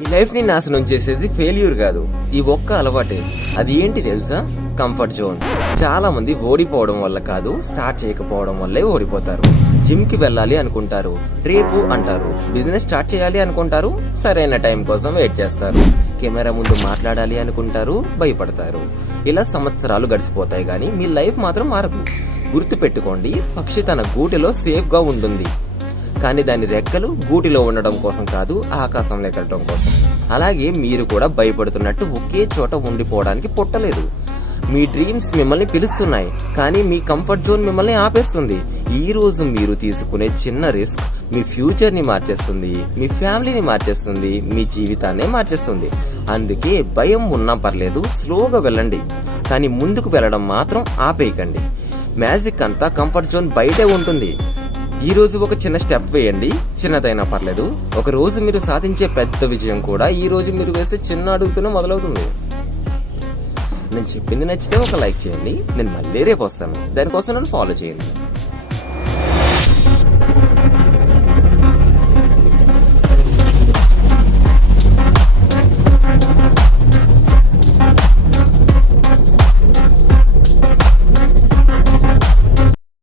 ఈ లైఫ్ ని నాశనం చేసేది ఫెయిల్యూర్ కాదు, ఈ ఒక్క అలవాటే. అది ఏంటి తెలుసా? Comfort zone. చాలా మంది ఓడిపోవడం వల్ల కాదు, స్టార్ట్ చేయకపోవడం వల్లే ఓడిపోతారు. జిమ్ కి వెళ్ళాలి అనుకుంటారు, రేపు అంటారు. బిజినెస్ స్టార్ట్ చేయాలి అనుకుంటారు, సరైన టైం కోసం వెయిట్ చేస్తారు. కెమెరా ముందు మాట్లాడాలి అనుకుంటారు, భయపడతారు. ఇలా సంవత్సరాలు గడిచిపోతాయి కానీ మీ లైఫ్ మాత్రం మారదు. గుర్తు పెట్టుకోండి, పక్షి తన గూటిలో సేఫ్ గా ఉంటుంది, కానీ దాని రెక్కలు గూటిలో ఉండడం కోసం కాదు, ఆకాశంలో ఎగరడం కోసం. అలాగే మీరు కూడా భయపడుతున్నట్టు ఒకే చోట ఉండిపోవడానికి పుట్టలేదు. మీ డ్రీమ్స్ మిమ్మల్ని పిలుస్తున్నాయి, కానీ మీ కంఫర్ట్ జోన్ మిమ్మల్ని ఆపేస్తుంది. ఈ రోజు మీరు తీసుకునే చిన్న రిస్క్ మీ ఫ్యూచర్ని మార్చేస్తుంది, మీ ఫ్యామిలీని మార్చేస్తుంది, మీ జీవితాన్నే మార్చేస్తుంది. అందుకే భయం ఉన్నా పర్లేదు, స్లోగా వెళ్ళండి, కానీ ముందుకు వెళ్ళడం మాత్రం ఆపేయకండి. మ్యాజిక్ అంతా కంఫర్ట్ జోన్ బయటే ఉంటుంది. ఈ రోజు ఒక చిన్న స్టెప్ వేయండి, చిన్నదైనా పర్లేదు. ఒక రోజు మీరు సాధించే పెద్ద విజయం కూడా ఈ రోజు మీరు వేసే చిన్న అడుగుతూనే మొదలవుతుంది. నేను చెప్పింది నచ్చితే ఒక లైక్ చేయండి. నేను మళ్ళీ రేపు వస్తాను, దానికోసం నన్ను ఫాలో చేయండి.